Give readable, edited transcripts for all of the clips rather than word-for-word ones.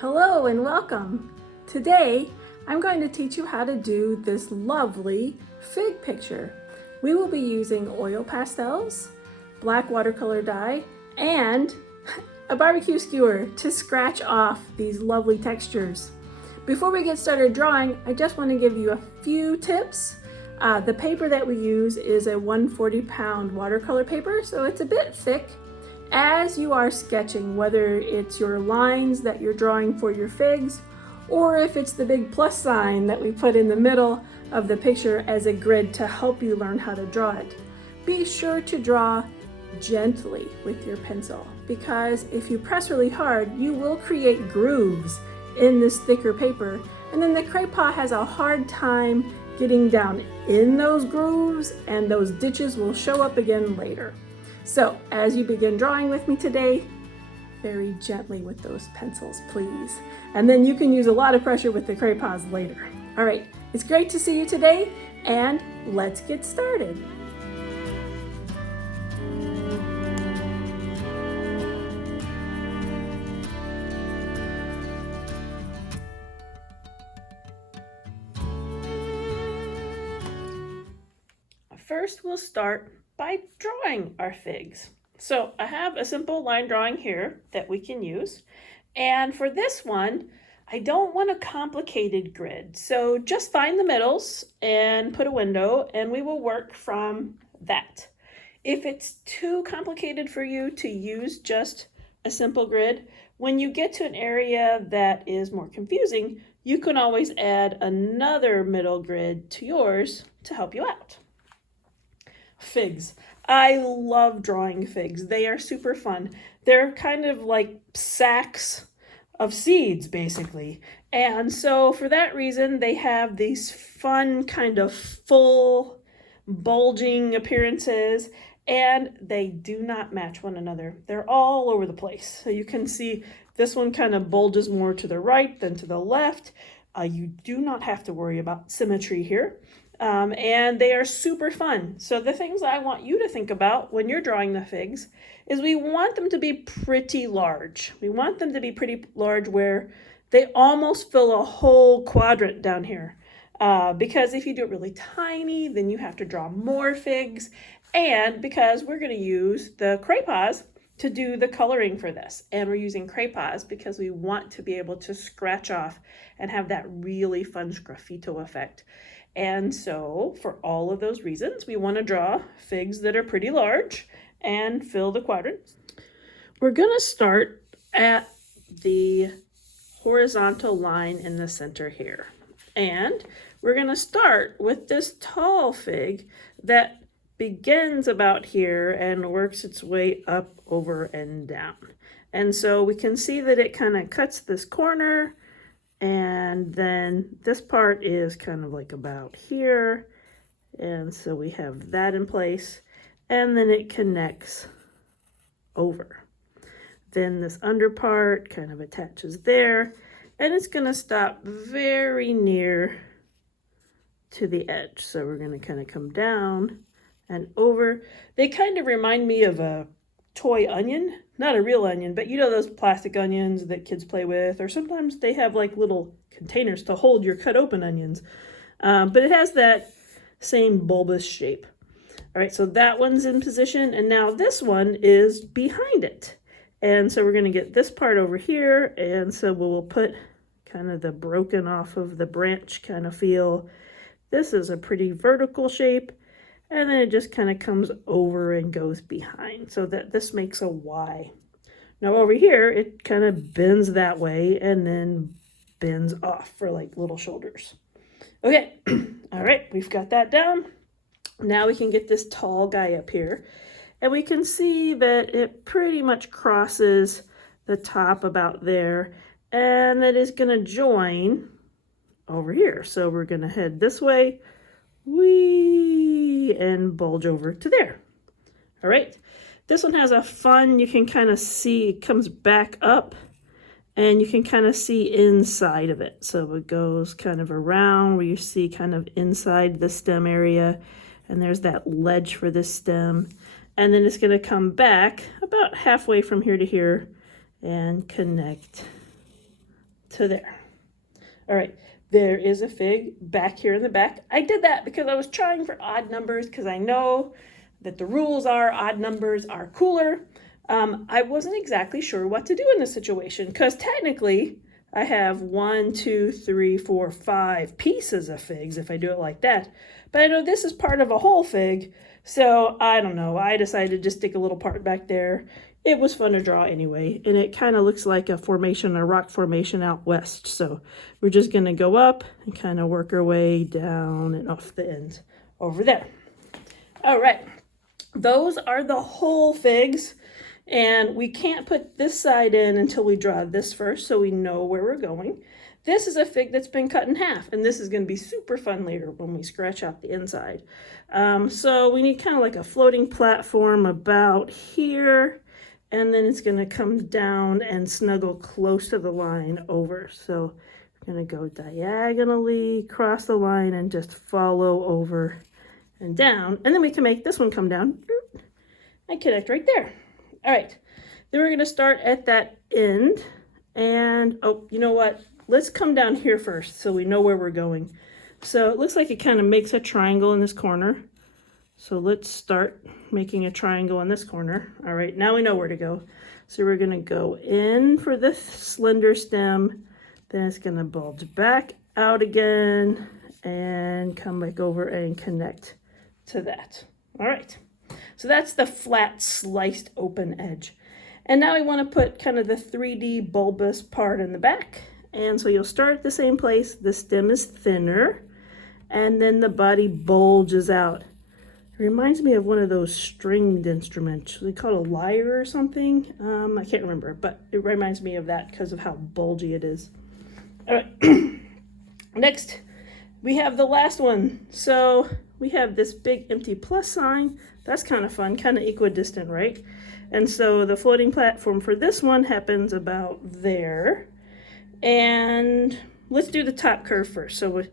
Hello and welcome. Today I'm going to teach you how to do this lovely fig picture. We will be using oil pastels, black watercolor dye, and a barbecue skewer to scratch off these lovely textures. Before we get started drawing, I just want to give you a few tips. The paper that we use is a 140-pound watercolor paper, so it's a bit thick. As you are sketching, whether it's your lines that you're drawing for your figs, or if it's the big plus sign that we put in the middle of the picture as a grid to help you learn how to draw it, be sure to draw gently with your pencil, because if you press really hard, you will create grooves in this thicker paper, and then the Crayon has a hard time getting down in those grooves, and those ditches will show up again later. So as you begin drawing with me today, very gently with those pencils, please. And then you can use a lot of pressure with the crayons later. All right, it's great to see you today, and let's get started. First, we'll start by drawing our figs. So I have a simple line drawing here that we can use. And for this one, I don't want a complicated grid. So just find the middles and put a window, and we will work from that. If it's too complicated for you to use just a simple grid, when you get to an area that is more confusing, you can always add another middle grid to yours to help you out. Figs. I love drawing figs. They are super fun. They're kind of like sacks of seeds, basically. And so for that reason, they have these fun kind of full, bulging appearances, and they do not match one another. They're all over the place. So you can see this one kind of bulges more to the right than to the left. You do not have to worry about symmetry here. And they are super fun. So the things I want you to think about when you're drawing the figs is we want them to be pretty large. We want them to be pretty large where they almost fill a whole quadrant down here. Because if you do it really tiny, then you have to draw more figs. And because we're going to use the crayons to do the coloring for this. And we're using crayons because we want to be able to scratch off and have that really fun sgraffito effect. And so for all of those reasons, we want to draw figs that are pretty large and fill the quadrants. We're going to start at the horizontal line in the center here. And we're going to start with this tall fig that begins about here and works its way up, over, and down. And so we can see that it kind of cuts this corner, and then this part is kind of like about here. And so we have that in place, and then it connects over. Then this under part kind of attaches there, and it's going to stop very near to the edge. So we're going to kind of come down and over. They kind of remind me of a toy onion, not a real onion, but you know those plastic onions that kids play with, or sometimes they have like little containers to hold your cut open onions. But it has that same bulbous shape. All right, so that one's in position, and now this one is behind it. And so we're going to get this part over here, and so we'll put kind of the broken off of the branch kind of feel. This is a pretty vertical shape, and then it just kind of comes over and goes behind, so that this makes a Y. Now over here, it kind of bends that way and then bends off for like little shoulders. Okay, all right, we've got that down. Now we can get this tall guy up here, and we can see that it pretty much crosses the top about there, and that is going to join over here. So we're going to head this way, whee, and bulge over to there. All right, this one has a fun, you can kind of see it comes back up, and you can kind of see inside of it. So it goes kind of around where you see kind of inside the stem area, and there's that ledge for this stem. And then it's going to come back about halfway from here to here and connect to there. All right, there is a fig back here in the back. I did that because I was trying for odd numbers because I know that the rules are odd numbers are cooler. I wasn't exactly sure what to do in this situation because technically I have 1, 2, 3, 4, 5 pieces of figs if I do it like that. But I know this is part of a whole fig, so I don't know. I decided to just stick a little part back there. It was fun to draw anyway, and it kind of looks like a formation, a rock formation out west. So we're just going to go up and kind of work our way down and off the end over there. All right, those are the whole figs, and we can't put this side in until we draw this first so we know where we're going. This is a fig that's been cut in half, and this is going to be super fun later when we scratch out the inside. So we need kind of like a floating platform about here, and then it's going to come down and snuggle close to the line over. So we're going to go diagonally across the line and just follow over and down. And then we can make this one come down and connect right there. All right, then we're going to start at that end. And, oh, you know what? Let's come down here first so we know where we're going. So it looks like it kind of makes a triangle in this corner. So let's start making a triangle in this corner. All right, now we know where to go. So we're going to go in for this slender stem. Then it's going to bulge back out again and come back over and connect to that. All right, so that's the flat sliced open edge. And now we want to put kind of the 3D bulbous part in the back. And so you'll start at the same place. The stem is thinner, and then the body bulges out. It reminds me of one of those stringed instruments. They call it a lyre or something. I can't remember, but it reminds me of that because of how bulgy it is. All right, next we have the last one. So we have this big empty plus sign. That's kind of fun, kind of equidistant, right? And so the floating platform for this one happens about there. And let's do the top curve first. So we're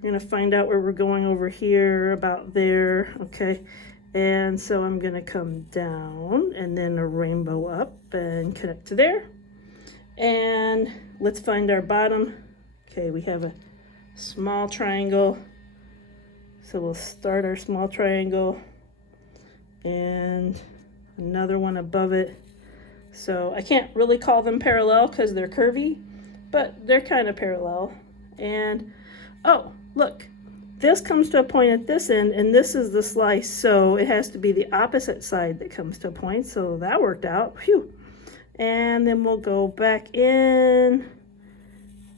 going to find out where we're going over here, about there, okay? And so I'm going to come down and then a rainbow up and connect to there. And let's find our bottom. Okay, we have a small triangle. So we'll start our small triangle and another one above it. So I can't really call them parallel because they're curvy, but they're kind of parallel. And oh, look, this comes to a point at this end, and this is the slice, so it has to be the opposite side that comes to a point. So that worked out. Phew. And then we'll go back in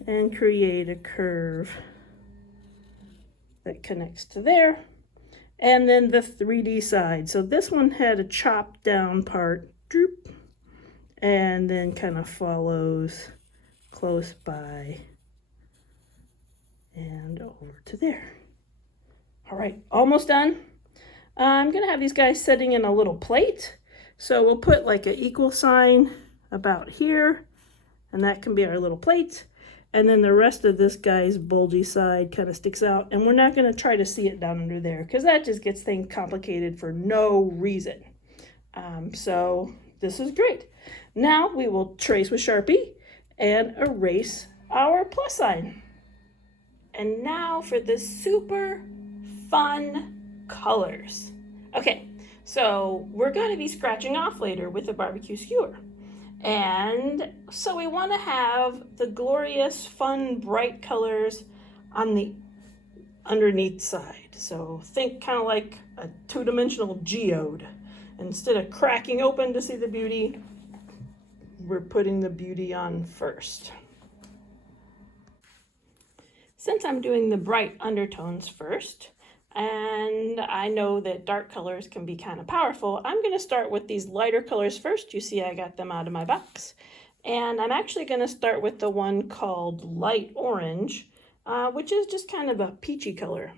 and create a curve that connects to there. And then the 3D side. So this one had a chopped down part, droop, and then kind of follows close by and over to there. All right, almost done. I'm gonna have these guys sitting in a little plate. So we'll put like an equal sign about here, and that can be our little plate. And then the rest of this guy's bulgy side kind of sticks out, and we're not gonna try to see it down under there because that just gets things complicated for no reason. So this is great. Now we will trace with Sharpie and erase our plus sign. And now for the super fun colors. Okay, so we're going to be scratching off later with a barbecue skewer. And so we want to have the glorious, fun, bright colors on the underneath side. So think kind of like a two-dimensional geode. Instead of cracking open to see the beauty, we're putting the beauty on first. Since I'm doing the bright undertones first, and I know that dark colors can be kind of powerful, I'm going to start with these lighter colors first. You see I got them out of my box. And I'm actually going to start with the one called light orange, which is just kind of a peachy color.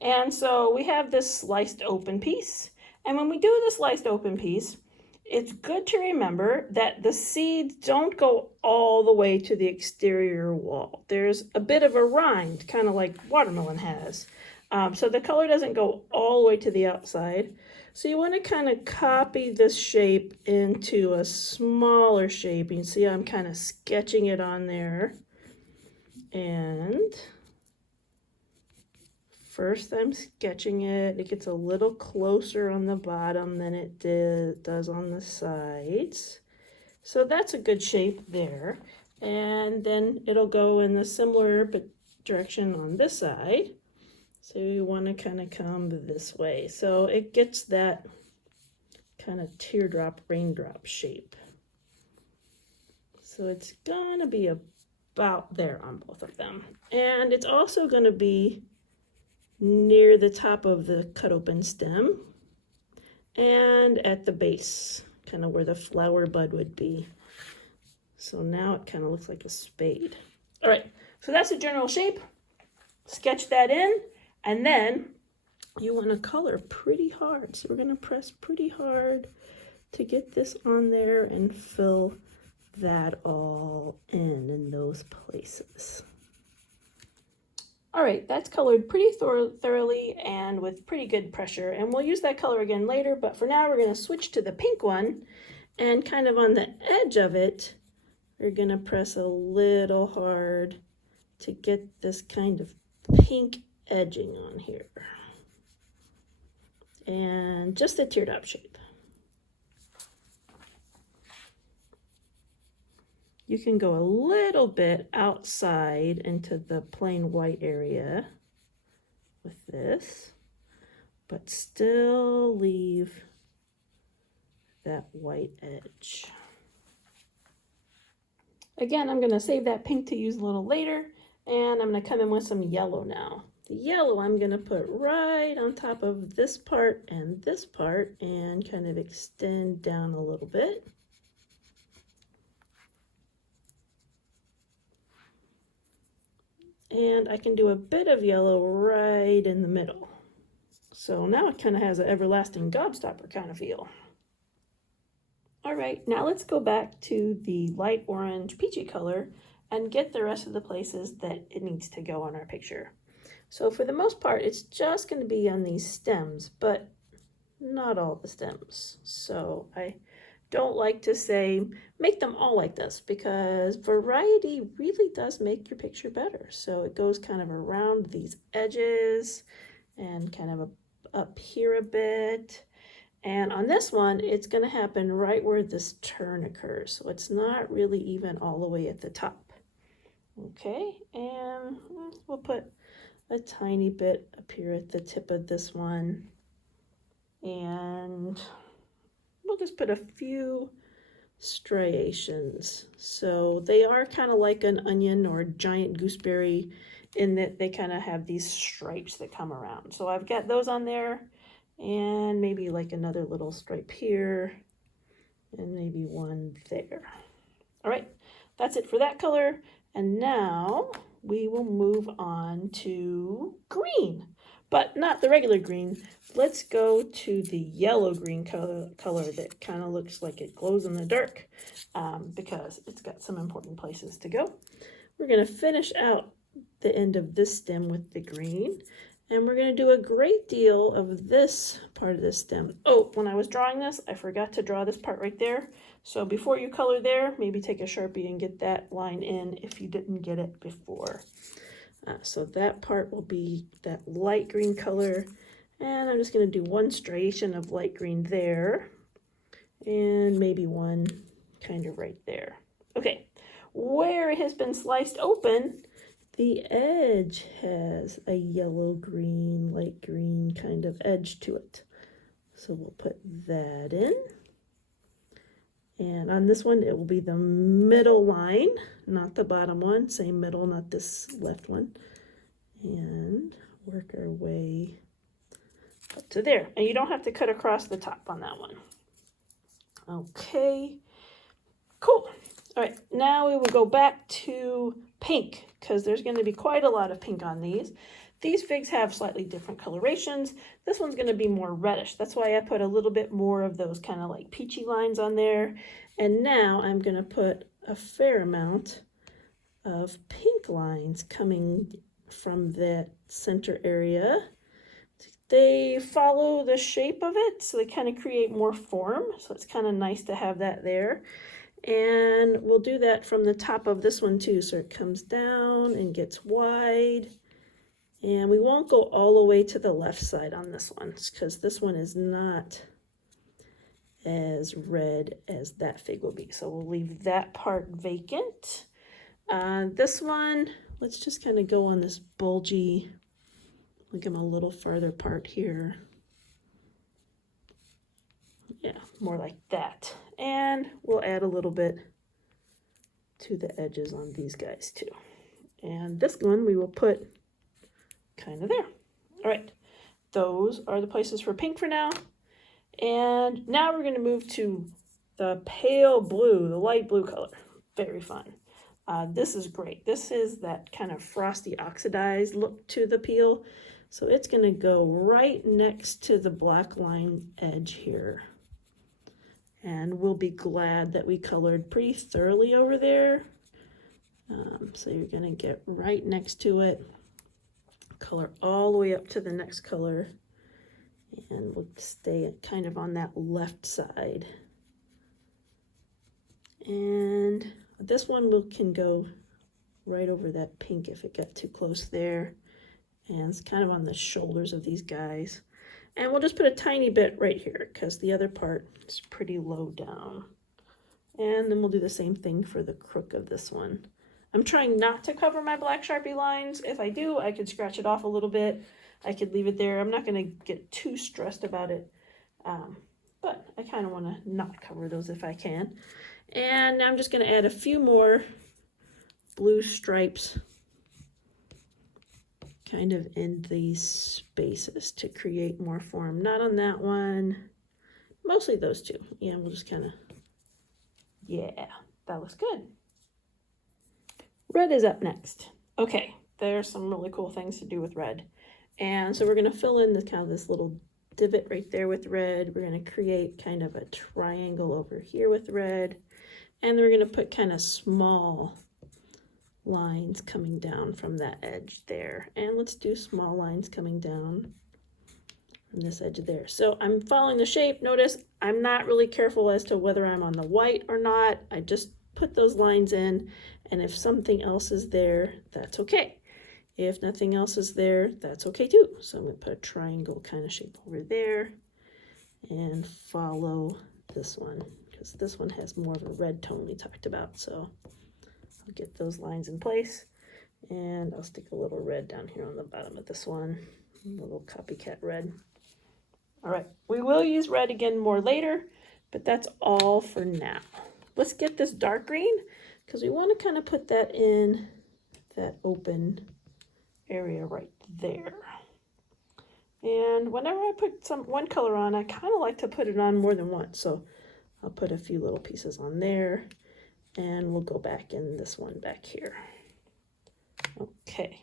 And so we have this sliced open piece. And when we do the sliced open piece, it's good to remember that the seeds don't go all the way to the exterior wall. There's a bit of a rind, kind of like watermelon has. So the color doesn't go all the way to the outside. So you want to kind of copy this shape into a smaller shape. You can see I'm kind of sketching it on there. And first I'm sketching it. It gets a little closer on the bottom than it does on the sides. So that's a good shape there. And then it'll go in the similar direction on this side. So you want to kind of come this way. So it gets that kind of teardrop, raindrop shape. So it's gonna be about there on both of them. And it's also gonna be near the top of the cut open stem and at the base, kind of where the flower bud would be. So now it kind of looks like a spade. All right, so that's the general shape. Sketch that in, and then you want to color pretty hard. So we're going to press pretty hard to get this on there and fill that all in those places. All right, that's colored pretty thoroughly and with pretty good pressure, and we'll use that color again later, but for now we're going to switch to the pink one, and kind of on the edge of it, we're going to press a little hard to get this kind of pink edging on here. And just a teardrop shape. You can go a little bit outside into the plain white area with this, but still leave that white edge. Again, I'm going to save that pink to use a little later, and I'm going to come in with some yellow now. The yellow I'm going to put right on top of this part and kind of extend down a little bit. And I can do a bit of yellow right in the middle. So now it kind of has an everlasting gobstopper kind of feel. All right, now let's go back to the light orange peachy color and get the rest of the places that it needs to go on our picture. So for the most part, it's just going to be on these stems, but not all the stems. So I don't like to say make them all like this, because variety really does make your picture better. So it goes kind of around these edges and kind of up here a bit. And on this one, it's going to happen right where this turn occurs. So it's not really even all the way at the top. Okay, and we'll put a tiny bit up here at the tip of this one. And we'll just put a few striations. So they are kind of like an onion or a giant gooseberry in that they kind of have these stripes that come around. So I've got those on there, and maybe like another little stripe here, and maybe one there. All right, that's it for that color. And now we will move on to green, but not the regular green. Let's go to the yellow-green color that kind of looks like it glows in the dark, because it's got some important places to go. We're going to finish out the end of this stem with the green, and we're going to do a great deal of this part of the stem. Oh, when I was drawing this, I forgot to draw this part right there. So before you color there, maybe take a Sharpie and get that line in if you didn't get it before. So that part will be that light green color, and I'm just going to do one striation of light green there, and maybe one kind of right there. Okay, where it has been sliced open, the edge has a yellow-green, light green kind of edge to it. So we'll put that in. And on this one, it will be the middle line, not the bottom one. Same middle, not this left one. And work our way up to there. And you don't have to cut across the top on that one. Okay, cool. All right, now we will go back to pink, because there's going to be quite a lot of pink on these. These figs have slightly different colorations. This one's going to be more reddish. That's why I put a little bit more of those kind of like peachy lines on there. And now I'm going to put a fair amount of pink lines coming from that center area. They follow the shape of it, so they kind of create more form. So it's kind of nice to have that there. And we'll do that from the top of this one too, so it comes down and gets wide. And we won't go all the way to the left side on this one, because this one is not as red as that fig will be. So we'll leave that part vacant. This one, let's just kind of go on this bulgy, look at them a little farther apart here. Yeah, more like that. And we'll add a little bit to the edges on these guys too. And this one we will put kind of there. All right, those are the places for pink for now. And now we're going to move to the pale blue, the light blue color. Very fun. This is great. This is that kind of frosty oxidized look to the peel. So it's going to go right next to the black line edge here. And we'll be glad that we colored pretty thoroughly over there. So you're going to get right next to it. Color all the way up to the next color. And we'll stay kind of on that left side. And this one can go right over that pink if it got too close there. And it's kind of on the shoulders of these guys. And we'll just put a tiny bit right here because the other part is pretty low down. And then we'll do the same thing for the crook of this one. I'm trying not to cover my black Sharpie lines. If I do, I could scratch it off a little bit. I could leave it there. I'm not going to get too stressed about it. But I kind of want to not cover those if I can. And I'm just going to add a few more blue stripes kind of in these spaces to create more form. Not on that one. Mostly those two. Yeah, we'll just kind of, yeah, that looks good. Red is up next. Okay, there's some really cool things to do with red. And so we're going to fill in this kind of this little divot right there with red. We're going to create kind of a triangle over here with red. And we're going to put kind of small lines coming down from that edge there. And let's do small lines coming down from this edge there. So I'm following the shape. Notice I'm not really careful as to whether I'm on the white or not. I just put those lines in. And if something else is there, that's okay. If nothing else is there, that's okay too. So I'm going to put a triangle kind of shape over there and follow this one because this one has more of a red tone we talked about. So I'll get those lines in place and I'll stick a little red down here on the bottom of this one, a little copycat red. All right, we will use red again more later, but that's all for now. Let's get this dark green because we want to kind of put that in that open area right there. And whenever I put one color on, I kind of like to put it on more than once. So I'll put a few little pieces on there and we'll go back in this one back here. Okay.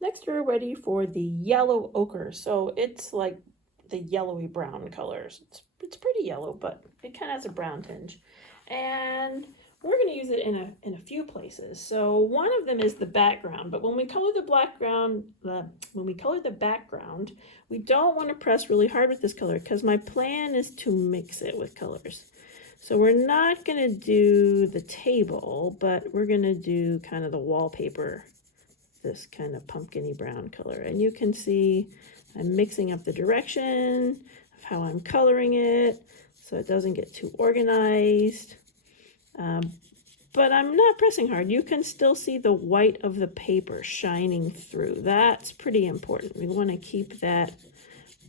Next we're ready for the yellow ochre. So it's like the yellowy brown colors. It's pretty yellow, but it kind of has a brown tinge. And we're going to use it in a few places. So one of them is the background, but when we color the background, we don't want to press really hard with this color because my plan is to mix it with colors. So we're not going to do the table, but we're going to do kind of the wallpaper, this kind of pumpkin-y brown color. And you can see I'm mixing up the direction of how I'm coloring it so it doesn't get too organized. But I'm not pressing hard. You can still see the white of the paper shining through. That's pretty important. We want to keep that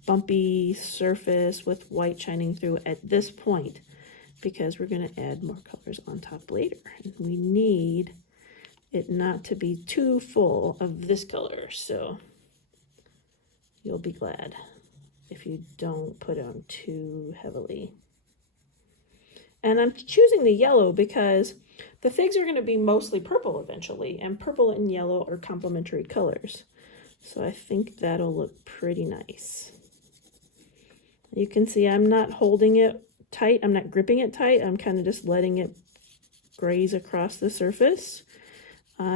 bumpy surface with white shining through at this point because we're going to add more colors on top later. And we need it not to be too full of this color. So you'll be glad if you don't put on too heavily. And I'm choosing the yellow because the figs are going to be mostly purple eventually, and purple and yellow are complementary colors. So I think that'll look pretty nice. You can see I'm not holding it tight. I'm not gripping it tight. I'm kind of just letting it graze across the surface.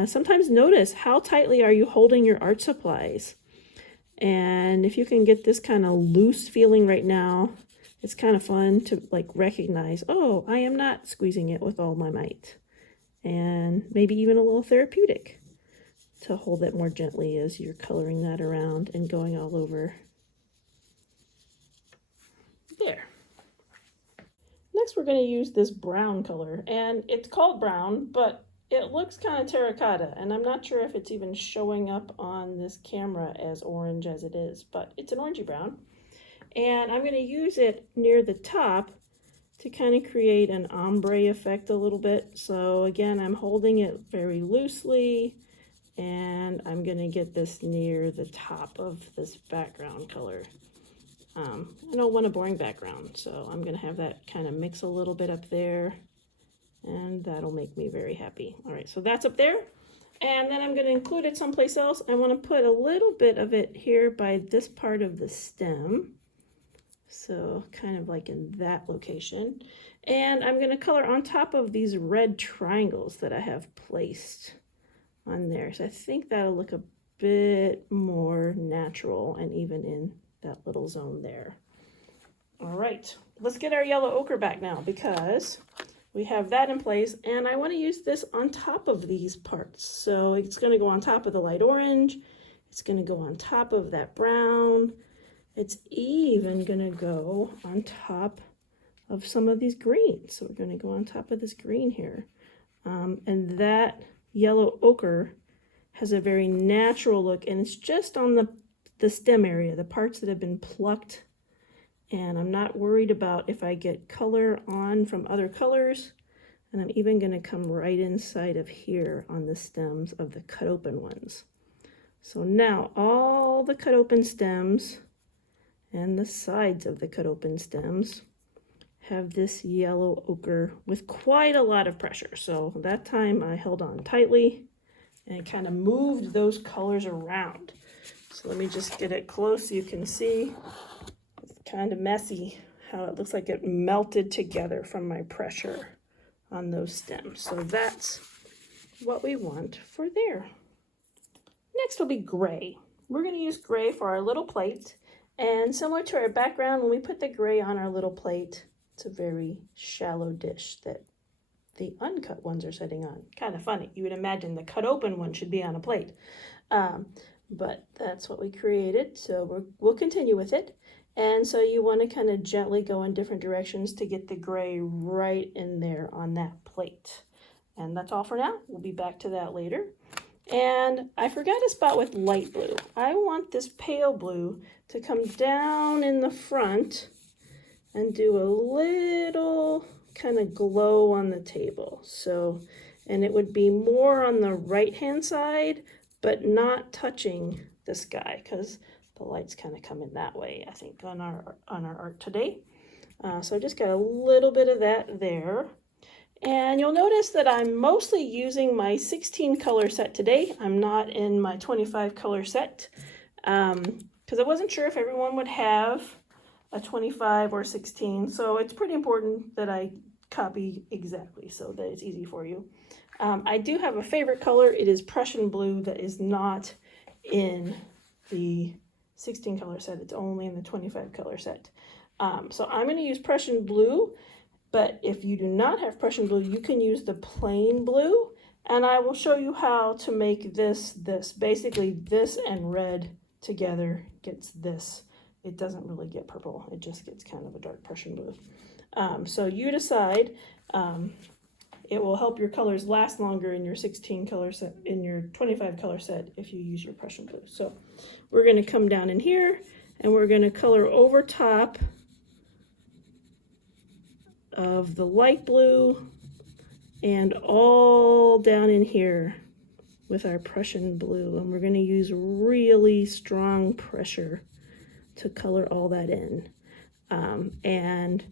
Sometimes notice how tightly are you holding your art supplies. And if you can get this kind of loose feeling right now, it's kind of fun to like recognize, oh, I am not squeezing it with all my might. And maybe even a little therapeutic to hold it more gently as you're coloring that around and going all over. There. Next we're going to use this brown color, and it's called brown, but it looks kind of terracotta, and I'm not sure if it's even showing up on this camera as orange as it is, but it's an orangey brown. And I'm going to use it near the top to kind of create an ombre effect a little bit. So again, I'm holding it very loosely, and I'm going to get this near the top of this background color. I don't want a boring background, so I'm going to have that kind of mix a little bit up there, and that'll make me very happy. All right, so that's up there, and then I'm going to include it someplace else. I want to put a little bit of it here by this part of the stem, so kind of like in that location. And I'm going to color on top of these red triangles that I have placed on there. So I think that'll look a bit more natural and even in that little zone there. All right, let's get our yellow ochre back now, because we have that in place, and I want to use this on top of these parts. So it's going to go on top of the light orange, it's going to go on top of that brown, it's even going to go on top of some of these greens. So we're going to go on top of this green here, and that yellow ochre has a very natural look, and it's just on the stem area, the parts that have been plucked, and I'm not worried about if I get color on from other colors. And I'm even going to come right inside of here on the stems of the cut open ones. So now all the cut open stems and the sides of the cut open stems have this yellow ochre with quite a lot of pressure. So that time I held on tightly and kind of moved those colors around. So let me just get it close so you can see. It's kind of messy how it looks like it melted together from my pressure on those stems. So that's what we want for there. Next will be gray. We're going to use gray for our little plate. And similar to our background, when we put the gray on our little plate, it's a very shallow dish that the uncut ones are sitting on. Kind of funny. You would imagine the cut open one should be on a plate. But that's what we created, so we'll continue with it. And so you want to kind of gently go in different directions to get the gray right in there on that plate. And that's all for now. We'll be back to that later. And I forgot a spot with light blue. I want this pale blue to come down in the front and do a little kind of glow on the table. So, and it would be more on the right-hand side, but not touching the sky, because the light's kind of coming that way, I think, on our art today. So I just got a little bit of that there. And you'll notice that I'm mostly using my 16 color set today. I'm not in my 25 color set, because I wasn't sure if everyone would have a 25 or 16. So it's pretty important that I copy exactly so that it's easy for you. I do have a favorite color. It is Prussian blue that is not in the 16 color set. It's only in the 25 color set. So I'm going to use Prussian blue, but if you do not have Prussian blue, you can use the plain blue, and I will show you how to make this. Basically this and red together gets this. It doesn't really get purple. It just gets kind of a dark Prussian blue. So you decide. It will help your colors last longer in your 16 color set, in your 25 color set, if you use your Prussian blue. So we're going to come down in here, and we're going to color over top of the light blue and all down in here with our Prussian blue. And we're going to use really strong pressure to color all that in. And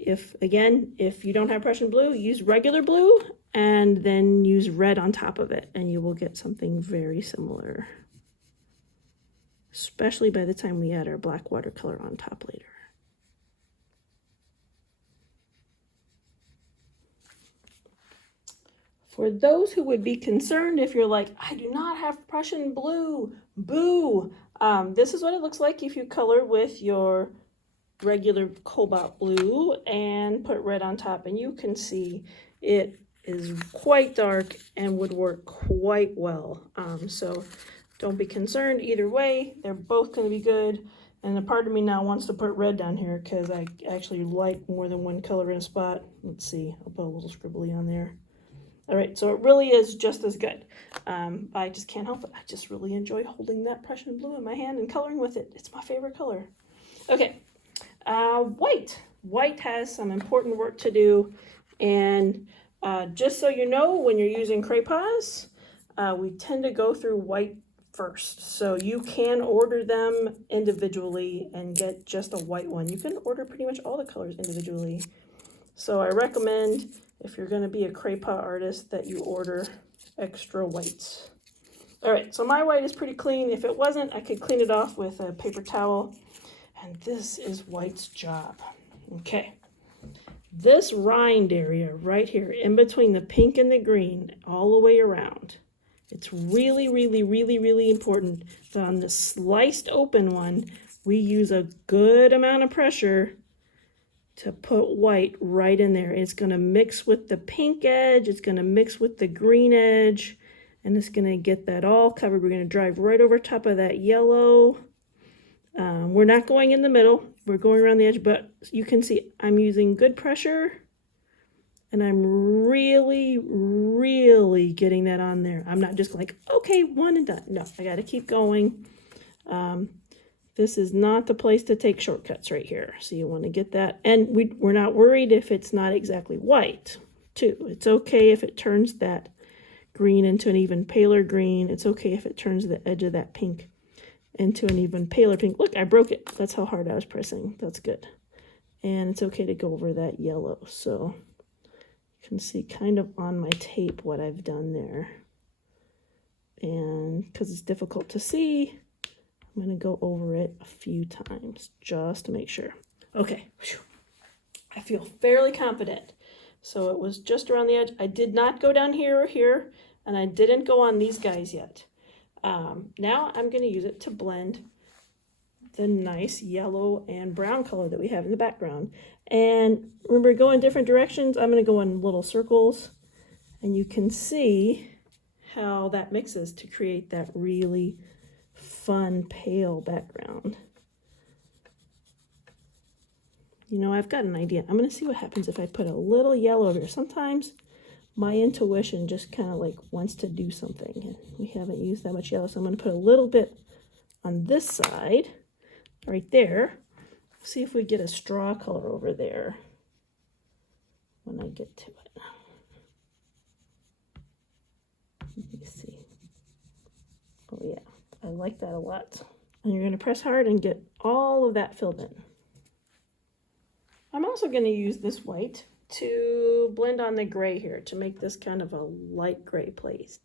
if you don't have Prussian blue, use regular blue and then use red on top of it, and you will get something very similar, especially by the time we add our black watercolor on top later. For those who would be concerned if you're like, I do not have Prussian blue, boo, this is what it looks like if you color with your regular cobalt blue and put red on top, and you can see it is quite dark and would work quite well. So don't be concerned either way. They're both going to be good. And a part of me now wants to put red down here because I actually like more than one color in a spot. Let's see, I'll put a little scribbly on there. All right, so it really is just as good. I just can't help it. I just really enjoy holding that Prussian blue in my hand and coloring with it. It's my favorite color. Okay, white. White has some important work to do. And just so you know, when you're using crayons, we tend to go through white first. So you can order them individually and get just a white one. You can order pretty much all the colors individually. So I recommend, if you're going to be a crayon artist, that you order extra whites. All right, so my white is pretty clean. If it wasn't, I could clean it off with a paper towel. And this is white's job. Okay. This rind area right here, in between the pink and the green, all the way around, it's really, really, really, really important that on the sliced open one, we use a good amount of pressure to put white right in there. It's going to mix with the pink edge, it's going to mix with the green edge, and it's going to get that all covered. We're going to drive right over top of that yellow. We're not going in the middle, we're going around the edge, but you can see I'm using good pressure, and I'm really, really getting that on there. I'm not just like, okay, one and done. No, I got to keep going. This is not the place to take shortcuts right here. So you want to get that. And we're not worried if it's not exactly white, too. It's okay if it turns that green into an even paler green. It's okay if it turns the edge of that pink into an even paler pink. Look, I broke it. That's how hard I was pressing. That's good. And it's okay to go over that yellow. So you can see kind of on my tape what I've done there. And because it's difficult to see, I'm going to go over it a few times just to make sure. Okay, I feel fairly confident. So it was just around the edge. I did not go down here or here, and I didn't go on these guys yet. Now I'm going to use it to blend the nice yellow and brown color that we have in the background. And remember, go in different directions. I'm going to go in little circles, and you can see how that mixes to create that really fun pale background. You know, I've got an idea. I'm going to see what happens if I put a little yellow over here. Sometimes my intuition just kind of like wants to do something, and we haven't used that much yellow, so I'm going to put a little bit on this side right there. See if we get a straw color over there when I get to it. Let me see. Oh yeah, I like that a lot. And you're going to press hard and get all of that filled in. I'm also going to use this white to blend on the gray here to make this kind of a light gray place.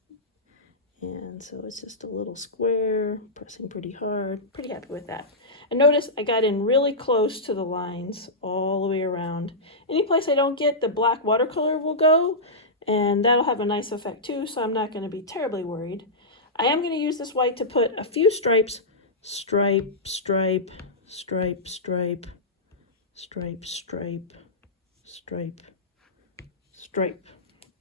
And so it's just a little square, pressing pretty hard. Pretty happy with that. And notice I got in really close to the lines all the way around. Any place I don't get, the black watercolor will go, and that'll have a nice effect too, so I'm not going to be terribly worried. I am going to use this white to put a few stripes, stripe, stripe, stripe, stripe, stripe, stripe, stripe, stripe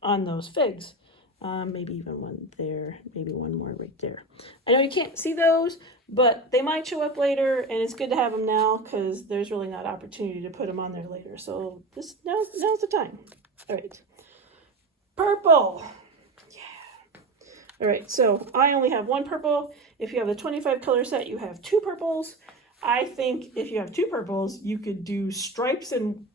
on those figs. Maybe even one there, maybe one more right there. I know you can't see those, but they might show up later, and it's good to have them now because there's really not opportunity to put them on there later. So now's the time. All right. Purple. Yeah. All right, so I only have one purple. If you have a 25 color set, you have 2 purples. I think if you have 2 purples, you could do stripes in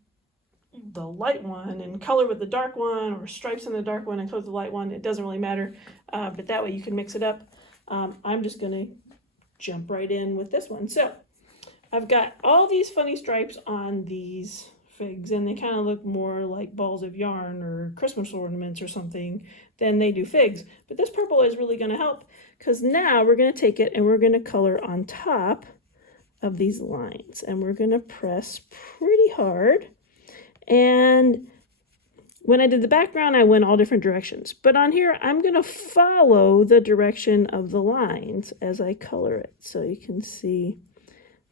the light one and color with the dark one, or stripes in the dark one and color with the light one. It doesn't really matter, but that way you can mix it up. I'm just going to jump right in with this one. So I've got all these funny stripes on these figs, and they kind of look more like balls of yarn or Christmas ornaments or something than they do figs. But this purple is really going to help, because now we're going to take it and we're going to color on top of these lines, and we're going to press pretty hard. And when I did the background, I went all different directions. But on here, I'm going to follow the direction of the lines as I color it. So you can see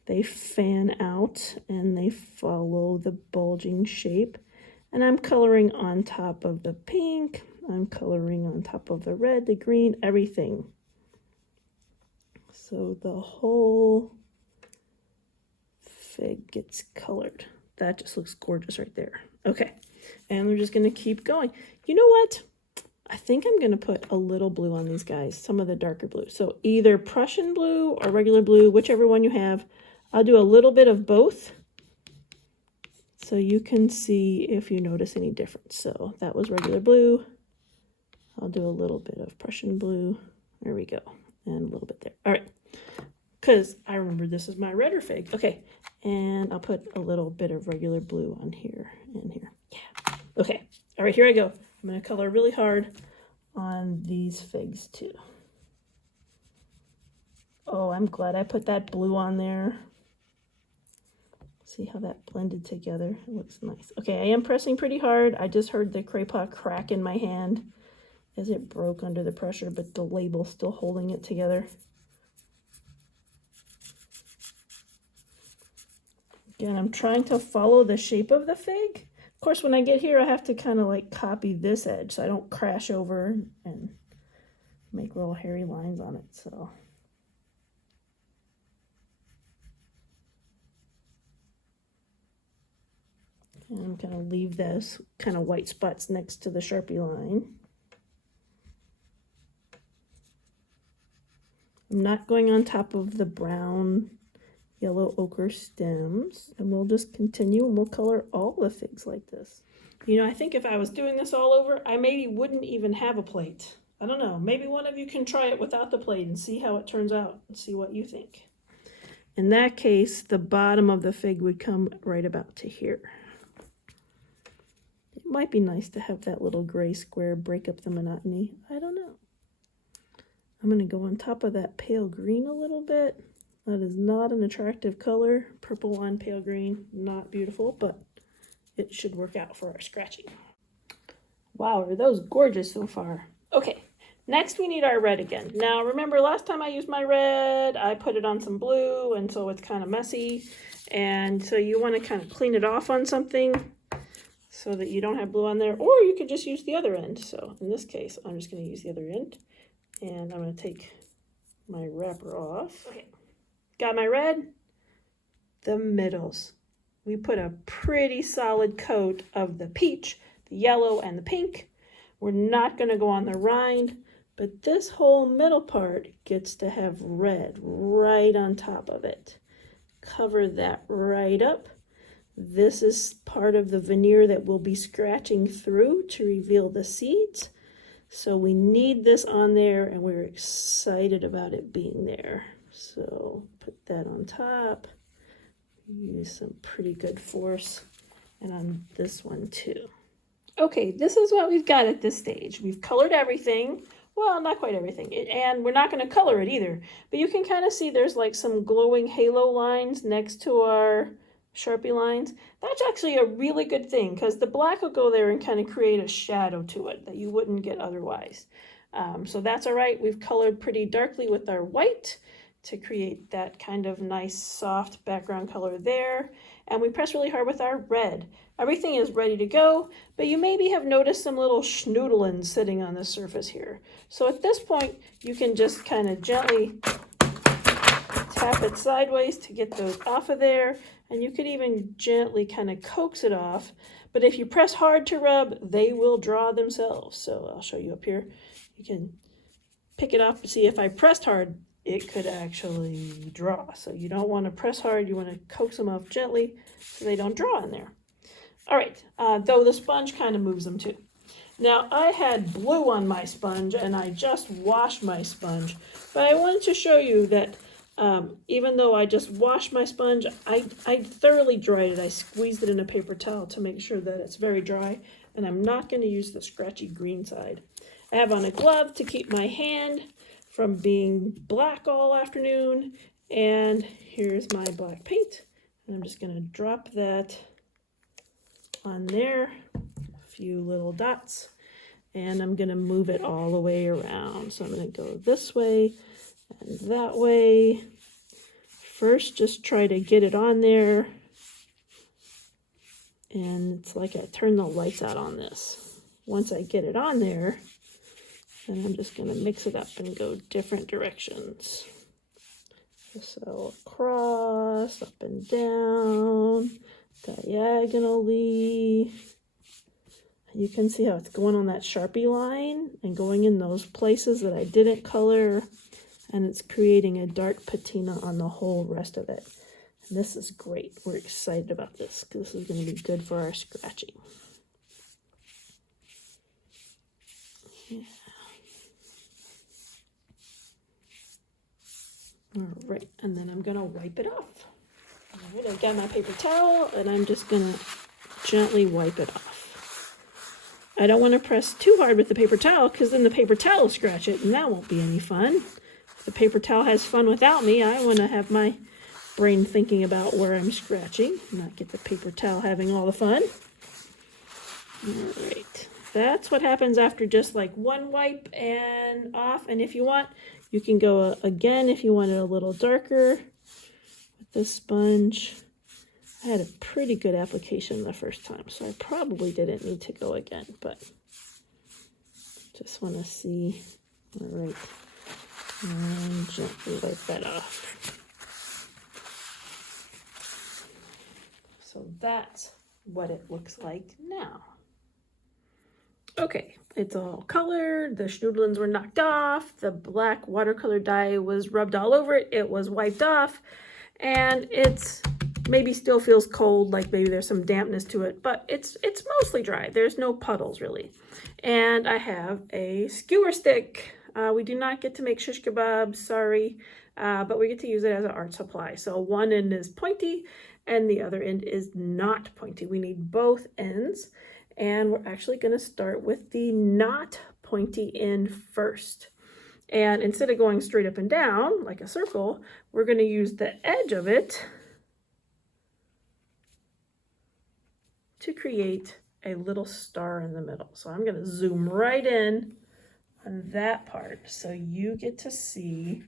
They fan out and they follow the bulging shape. And I'm coloring on top of the pink. I'm coloring on top of the red, the green, everything. So the whole fig gets colored. That just looks gorgeous right there. Okay, and we're just gonna keep going. You know what? I think I'm gonna put a little blue on these guys, some of the darker blue. So either Prussian blue or regular blue, whichever one you have. I'll do a little bit of both so you can see if you notice any difference. So that was regular blue. I'll do a little bit of Prussian blue. There we go. And a little bit there. All right. Because I remember this is my redder fig. Okay. And I'll put a little bit of regular blue on here and here. Yeah. Okay. All right, here I go. I'm going to color really hard on these figs too. Oh, I'm glad I put that blue on there. See how that blended together? It looks nice. Okay, I am pressing pretty hard. I just heard the Crayola crack in my hand as it broke under the pressure, but the label's still holding it together. Again, I'm trying to follow the shape of the fig. Of course, when I get here, I have to kind of like copy this edge so I don't crash over and make little hairy lines on it. So and I'm going to leave those kind of white spots next to the Sharpie line. I'm not going on top of the brown, yellow ochre stems, and we'll just continue and we'll color all the figs like this. You know, I think if I was doing this all over, I maybe wouldn't even have a plate. I don't know. Maybe one of you can try it without the plate and see how it turns out and see what you think. In that case, the bottom of the fig would come right about to here. It might be nice to have that little gray square break up the monotony. I don't know. I'm going to go on top of that pale green a little bit. That is not an attractive color. Purple on pale green, not beautiful, but it should work out for our scratching. Wow, are those gorgeous so far. Okay, next we need our red again. Now remember last time I used my red, I put it on some blue, and so it's kind of messy. And so you want to kind of clean it off on something so that you don't have blue on there, or you could just use the other end. So in this case, I'm just going to use the other end. And I'm going to take my wrapper off. Okay, got my red. The middles. We put a pretty solid coat of the peach, the yellow, and the pink. We're not going to go on the rind, but this whole middle part gets to have red right on top of it. Cover that right up. This is part of the veneer that we'll be scratching through to reveal the seeds. So we need this on there, and we're excited about it being there. So put that on top. Use some pretty good force, and on this one too. Okay, this is what we've got at this stage. We've colored everything. Well, not quite everything, and we're not going to color it either. But you can kind of see there's like some glowing halo lines next to our Sharpie lines. That's actually a really good thing because the black will go there and kind of create a shadow to it that you wouldn't get otherwise. So that's all right. We've colored pretty darkly with our white to create that kind of nice soft background color there. And we press really hard with our red. Everything is ready to go, but you maybe have noticed some little schnoodlings sitting on the surface here. So at this point, you can just kind of gently tap it sideways to get those off of there. And you could even gently kind of coax it off. But if you press hard to rub, they will draw themselves. So I'll show you up here. You can pick it off and see if I pressed hard, it could actually draw. So you don't want to press hard. You want to coax them off gently so they don't draw in there. All right, though the sponge kind of moves them too. Now I had blue on my sponge and I just washed my sponge. But I wanted to show you that even though I just washed my sponge, I thoroughly dried it. I squeezed it in a paper towel to make sure that it's very dry, and I'm not going to use the scratchy green side. I have on a glove to keep my hand from being black all afternoon, and here's my black paint, and I'm just going to drop that on there, a few little dots, and I'm going to move it all the way around. So I'm going to go this way and that way, first just try to get it on there. And it's like I turn the lights out on this. Once I get it on there, then I'm just going to mix it up and go different directions. So across, up and down, diagonally. You can see how it's going on that Sharpie line and going in those places that I didn't color, and it's creating a dark patina on the whole rest of it. And this is great. We're excited about this because this is going to be good for our scratching. Yeah. All right, and then I'm going to wipe it off. All right, I've got my paper towel, and I'm just going to gently wipe it off. I don't want to press too hard with the paper towel because then the paper towel will scratch it, and that won't be any fun. If the paper towel has fun without me, I want to have my brain thinking about where I'm scratching, not get the paper towel having all the fun. All right, that's what happens after just like one wipe and off. And if you want, you can go again if you want it a little darker with this sponge. I had a pretty good application the first time, so I probably didn't need to go again, but just want to see. All right, and gently wipe that off. So that's what it looks like now. Okay, it's all colored, the schnoodlings were knocked off, the black watercolor dye was rubbed all over it, it was wiped off, and it's maybe still feels cold, like maybe there's some dampness to it, but it's mostly dry. There's no puddles really. And I have a skewer stick. We do not get to make shish kebabs, sorry, but we get to use it as an art supply. So one end is pointy and the other end is not pointy. We need both ends, and we're actually going to start with the not pointy end first. And instead of going straight up and down like a circle, we're going to use the edge of it to create a little star in the middle. So I'm going to zoom right in on that part so you get to see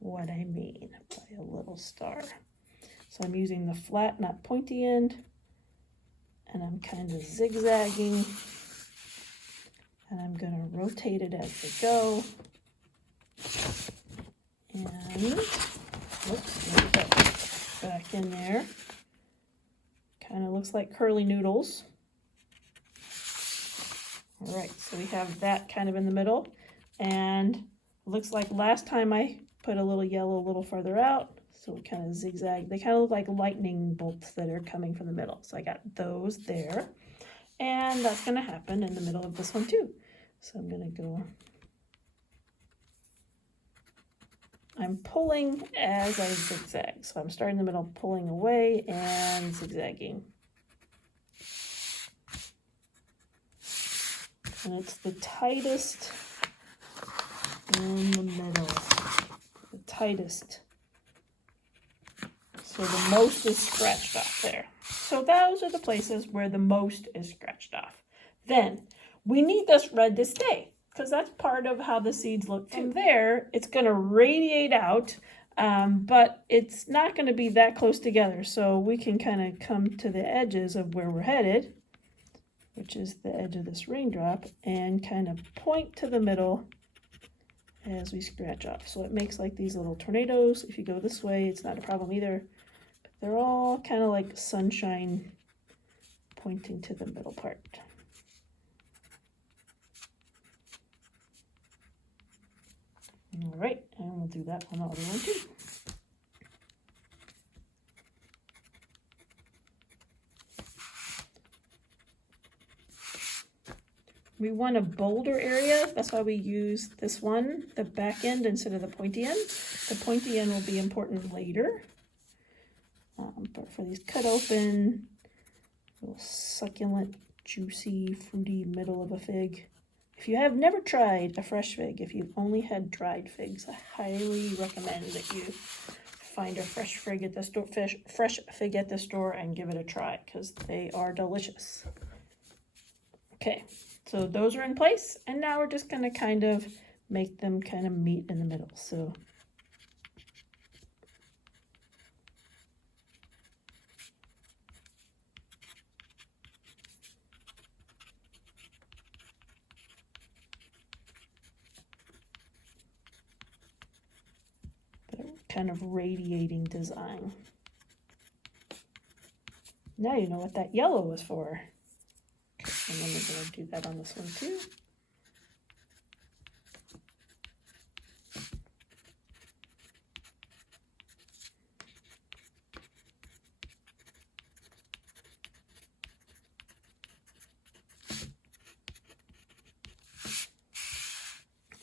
what I mean by a little star. So I'm using the flat, not pointy end, and I'm kind of zigzagging, and I'm going to rotate it as we go. And whoops, let me get back in there. Kind of looks like curly noodles. All right, so we have that kind of in the middle, and it looks like last time I put a little yellow a little farther out, so we kind of zigzag. They kind of look like lightning bolts that are coming from the middle. So I got those there, and that's going to happen in the middle of this one too. So I'm going to go, I'm pulling as I zigzag. So I'm starting in the middle, pulling away and zigzagging. And it's the tightest in the middle, the tightest. So the most is scratched off there. So those are the places where the most is scratched off. Then we need this red to stay, because that's part of how the seeds look. From there, it's going to radiate out, but it's not going to be that close together. So we can kind of come to the edges of where we're headed, which is the edge of this raindrop, and kind of point to the middle as we scratch off. So it makes like these little tornadoes. If you go this way, it's not a problem either. But they're all kind of like sunshine pointing to the middle part. All right, and we'll do that on the other one too. We want a bolder area. That's why we use this one, the back end, instead of the pointy end. The pointy end will be important later. But for these cut open, little succulent, juicy, fruity middle of a fig. If you have never tried a fresh fig, if you've only had dried figs, I highly recommend that you find a fresh fig at the store, fresh fig at the store, and give it a try, because they are delicious. Okay, so those are in place, and now we're just going to kind of make them kind of meet in the middle. So kind of radiating design. Now you know what that yellow was for. And then we're going to do that on this one too.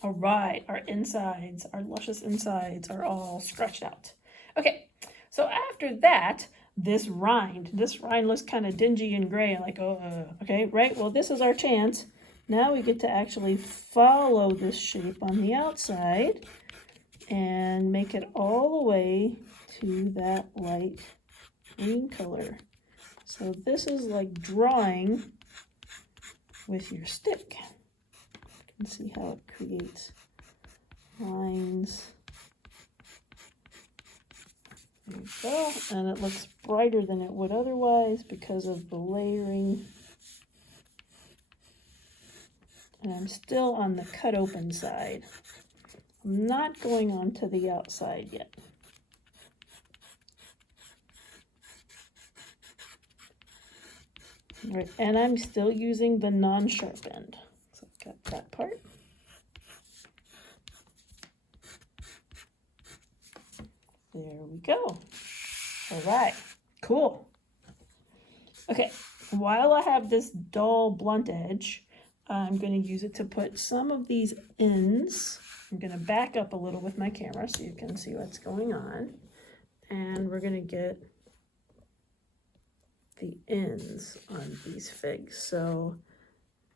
All right, our insides, our luscious insides are all scratched out. Okay, so after that, this rind looks kind of dingy and gray, like, okay, right? Well, this is our chance. Now we get to actually follow this shape on the outside and make it all the way to that light green color. So this is like drawing with your stick. You can see how it creates lines. There you go, and it looks brighter than it would otherwise because of the layering. And I'm still on the cut open side. I'm not going on to the outside yet. All right, and I'm still using the non-sharp end. So I've got that part. There we go. All right, cool. Okay, while I have this dull blunt edge, I'm going to use it to put some of these ends. I'm going to back up a little with my camera so you can see what's going on. And we're going to get the ends on these figs. So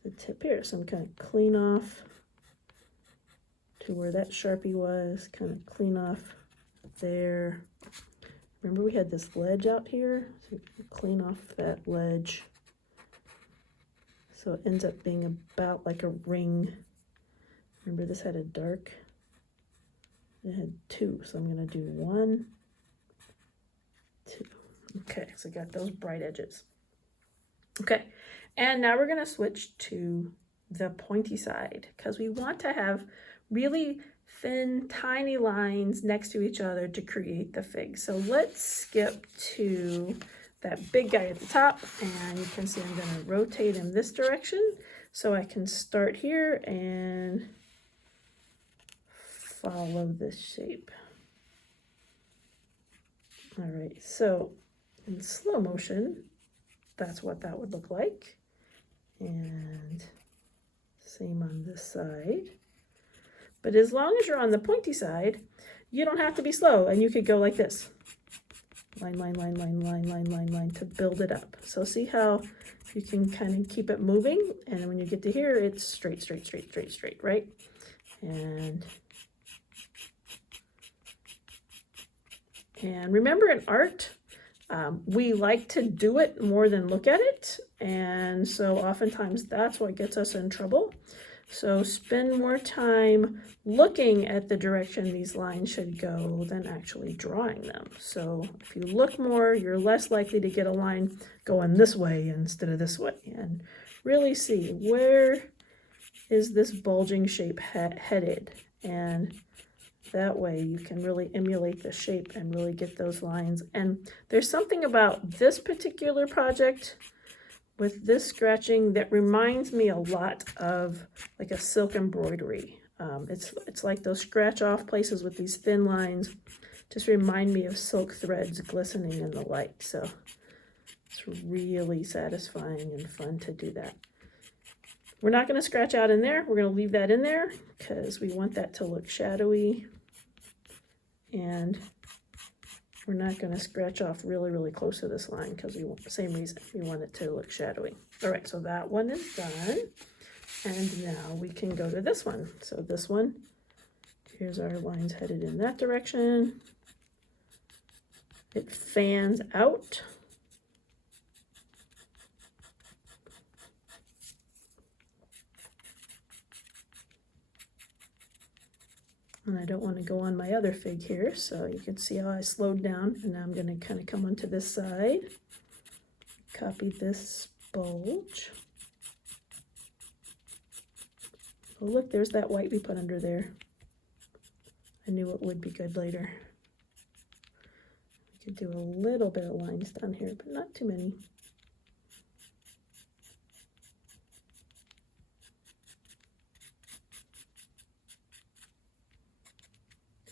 the tip here, so I'm kind of clean off to where that Sharpie was, kind of clean off there. Remember we had this ledge out here, so you can clean off that ledge. So it ends up being about like a ring. Remember this had a dark, it had two, so I'm going to do 1, 2. Okay, so I got those bright edges. Okay, and now we're going to switch to the pointy side because we want to have really thin, tiny lines next to each other to create the fig. So let's skip to that big guy at the top, and you can see I'm going to rotate in this direction so I can start here and follow this shape. All right, so in slow motion, that's what that would look like. And same on this side. But as long as you're on the pointy side, you don't have to be slow, and you could go like this. Line, line, line, line, line, line, line, line to build it up. So see how you can kind of keep it moving, and when you get to here, it's straight, straight, straight, straight, straight, right? And remember in art, we like to do it more than look at it, and so oftentimes that's what gets us in trouble. So spend more time looking at the direction these lines should go than actually drawing them. So if you look more, you're less likely to get a line going this way instead of this way, and really see where is this bulging shape headed, and that way you can really emulate the shape and really get those lines. And there's something about this particular project with this scratching that reminds me a lot of like a silk embroidery. It's like those scratch off places with these thin lines just remind me of silk threads glistening in the light. So it's really satisfying and fun to do that. We're not going to scratch out in there. We're going to leave that in there because we want that to look shadowy, and we're not going to scratch off really, really close to this line because we want the same reason. We want it to look shadowy. All right, so that one is done. And now we can go to this one. So this one, here's our lines headed in that direction. It fans out. And I don't want to go on my other fig here, so you can see how I slowed down, and now I'm going to kind of come onto this side, copy this bulge. Oh look, there's that white we put under there. I knew it would be good later. Could do a little bit of lines down here, but not too many.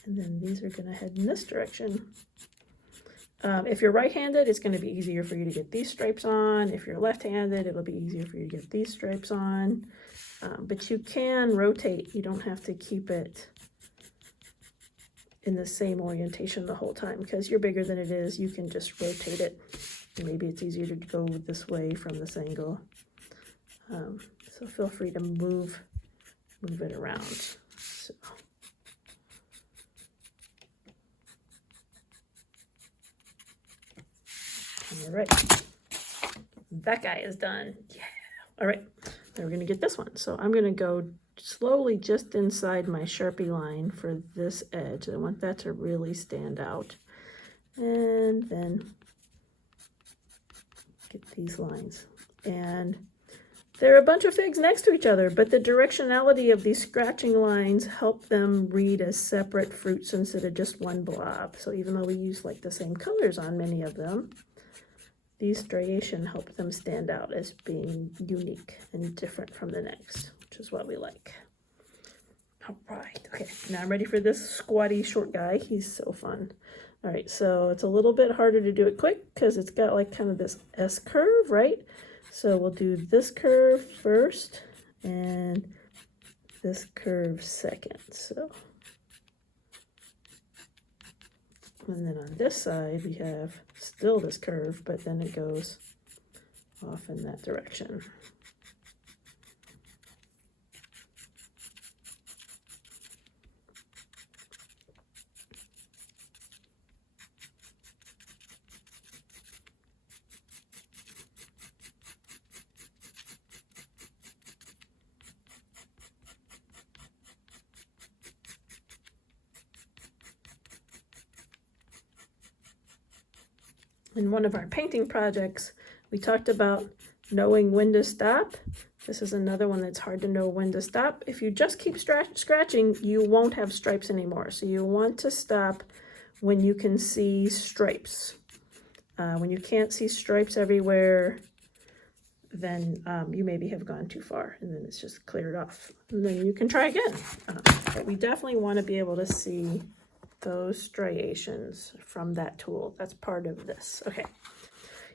And then these are going to head in this direction. If you're right-handed, it's going to be easier for you to get these stripes on. If you're left-handed, it'll be easier for you to get these stripes on. But you can rotate. You don't have to keep it in the same orientation the whole time. Because you're bigger than it is, you can just rotate it. Maybe it's easier to go this way from this angle. So feel free to move it around. So. All right, that guy is done. Yeah. All right, now we're gonna get this one. So I'm gonna go slowly just inside my Sharpie line for this edge. I want that to really stand out. And then get these lines. And there are a bunch of figs next to each other, but the directionality of these scratching lines help them read as separate fruits instead of just one blob. So even though we use like the same colors on many of them, these striation help them stand out as being unique and different from the next, which is what we like. All right, okay, now I'm ready for this squatty short guy. He's so fun. All right, so it's a little bit harder to do it quick because it's got like kind of this S curve, right? So we'll do this curve first and this curve second. So, and then on this side, we have still this curve, but then it goes off in that direction. In one of our painting projects, we talked about knowing when to stop. This is another one that's hard to know when to stop. If you just keep scratching, you won't have stripes anymore. So you want to stop when you can see stripes. When you can't see stripes everywhere, then you maybe have gone too far, and then it's just cleared off. And then you can try again. But we definitely want to be able to see those striations from that tool. That's part of this. Okay,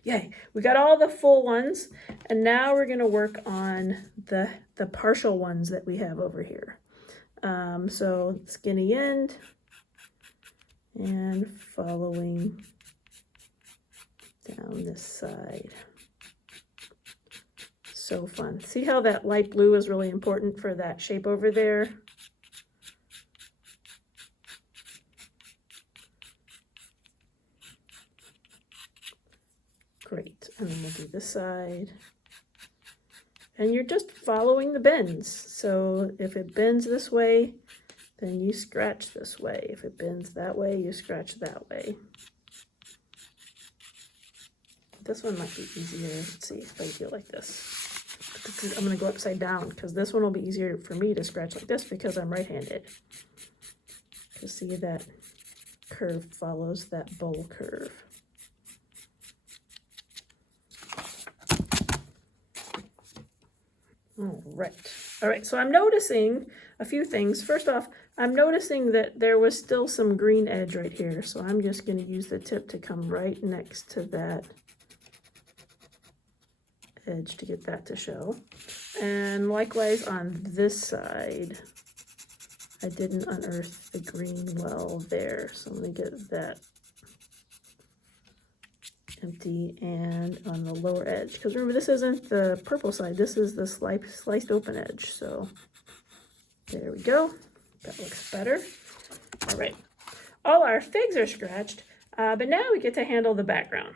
yay, we got all the full ones, and now we're going to work on the partial ones that we have over here. So skinny end and following down this side. So fun. See how that light blue is really important for that shape over there? Great, and then we'll do this side. And you're just following the bends. So if it bends this way, then you scratch this way. If it bends that way, you scratch that way. This one might be easier. Let's see if I do it like this. I'm going to go upside down because this one will be easier for me to scratch like this because I'm right-handed. You see that curve follows that bowl curve. All right, so I'm noticing a few things. First off, I'm noticing that there was still some green edge right here, so I'm just going to use the tip to come right next to that edge to get that to show. And likewise on this side, I didn't unearth the green well there, so I'm going to get that empty, and on the lower edge, because remember this isn't the purple side, this is the sliced open edge. So there we go, that looks better. All right, all our figs are scratched, but now we get to handle the background.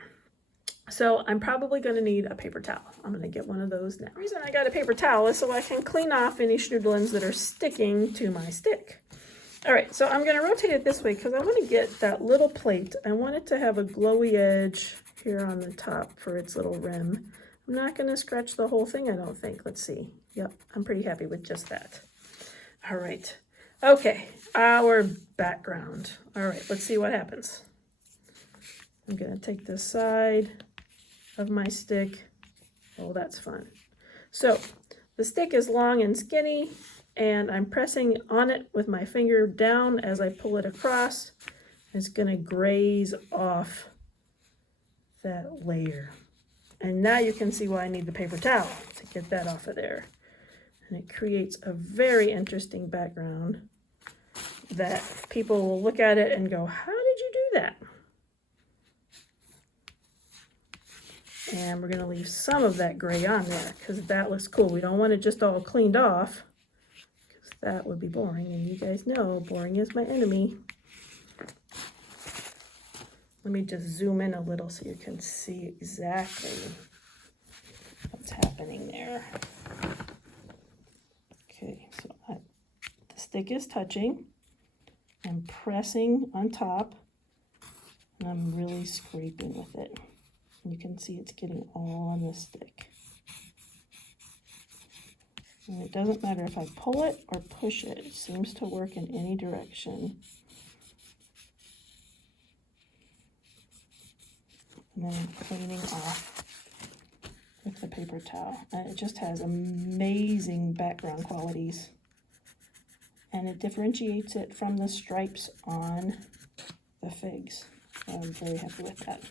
So I'm probably going to need a paper towel. I'm going to get one of those now. The reason I got a paper towel is so I can clean off any schnoodlings that are sticking to my stick. All right, so I'm going to rotate it this way because I want to get that little plate. I want it to have a glowy edge here on the top for its little rim. I'm not going to scratch the whole thing, I don't think. Let's see. Yep, I'm pretty happy with just that. All right. Okay, our background. All right, let's see what happens. I'm gonna take the side of my stick. Oh, that's fun. So the stick is long and skinny, and I'm pressing on it with my finger down as I pull it across. It's gonna graze off that layer. And now you can see why I need the paper towel to get that off of there. And it creates a very interesting background that people will look at it and go, how did you do that? And we're gonna leave some of that gray on there because that looks cool. We don't want it just all cleaned off because that would be boring, and you guys know boring is my enemy. Let me just zoom in a little so you can see exactly what's happening there. Okay, so the stick is touching. I'm pressing on top, and I'm really scraping with it. You can see it's getting all on the stick. And it doesn't matter if I pull it or push it. It seems to work in any direction. And then I'm cleaning off with the paper towel. And it just has amazing background qualities. And it differentiates it from the stripes on the figs. So I'm very happy with that.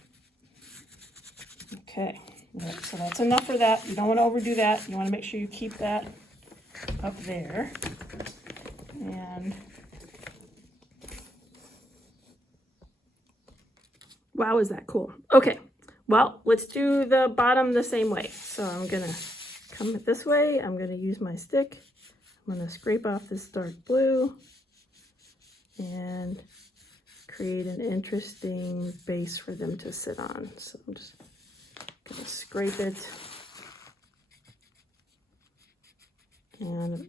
Okay, right, so that's enough for that. You don't want to overdo that. You want to make sure you keep that up there. And wow, is that cool. Okay, well, let's do the bottom the same way. So I'm going to come this way. I'm going to use my stick. I'm going to scrape off this dark blue and create an interesting base for them to sit on. So I'm just going to scrape it. And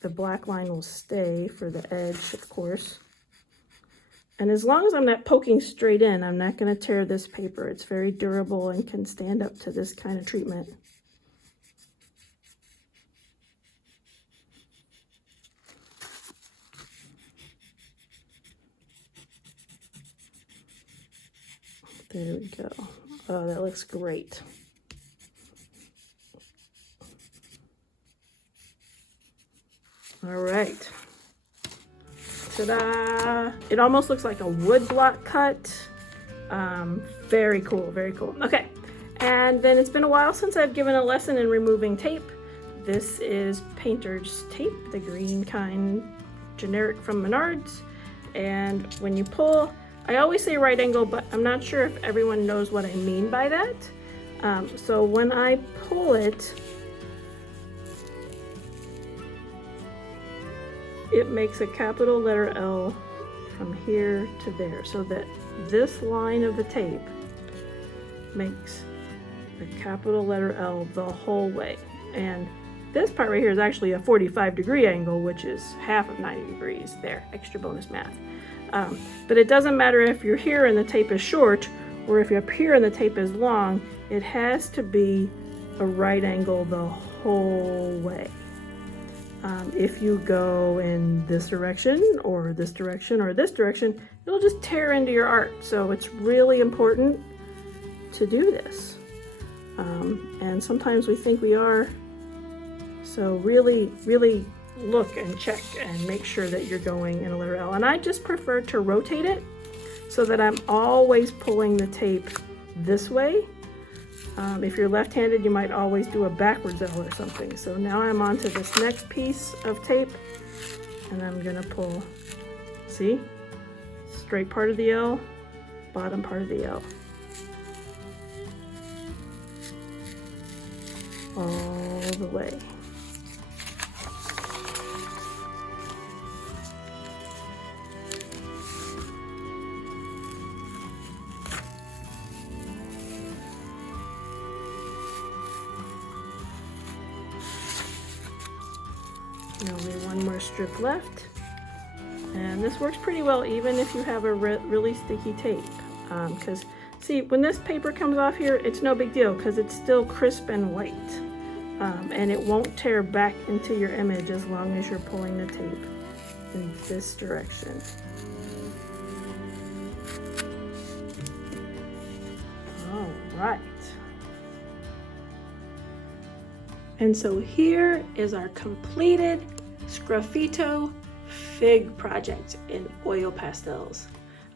the black line will stay for the edge, of course. And as long as I'm not poking straight in, I'm not going to tear this paper. It's very durable and can stand up to this kind of treatment. There we go. Oh, that looks great. All right. Ta-da! It almost looks like a wood block cut. Very cool, very cool. Okay, and then it's been a while since I've given a lesson in removing tape. This is painter's tape, the green kind, generic from Menards. And when you pull, I always say right angle, but I'm not sure if everyone knows what I mean by that. So when I pull it, it makes a capital letter L from here to there, so that this line of the tape makes a capital letter L the whole way. And this part right here is actually a 45-degree angle, which is half of 90 degrees. There, extra bonus math. But it doesn't matter if you're here and the tape is short, or if you're up here and the tape is long. It has to be a right angle the whole way. If you go in this direction, or this direction, or this direction, it'll just tear into your art. So it's really important to do this. And sometimes we think we are. So really, really look and check and make sure that you're going in a letter L. And I just prefer to rotate it so that I'm always pulling the tape this way. If you're left-handed, you might always do a backwards L or something. So now I'm on to this next piece of tape, and I'm gonna pull, see? Straight part of the L, bottom part of the L. All the way. Only one more strip left, and this works pretty well even if you have a really sticky tape, because see, when this paper comes off here, it's no big deal because it's still crisp and white, and it won't tear back into your image as long as you're pulling the tape in this direction. Right. And so here is our completed Sgraffito fig project in oil pastels.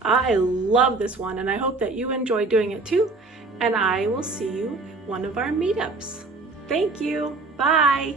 I love this one, and I hope that you enjoy doing it too, and I will see you at one of our meetups. Thank you. Bye.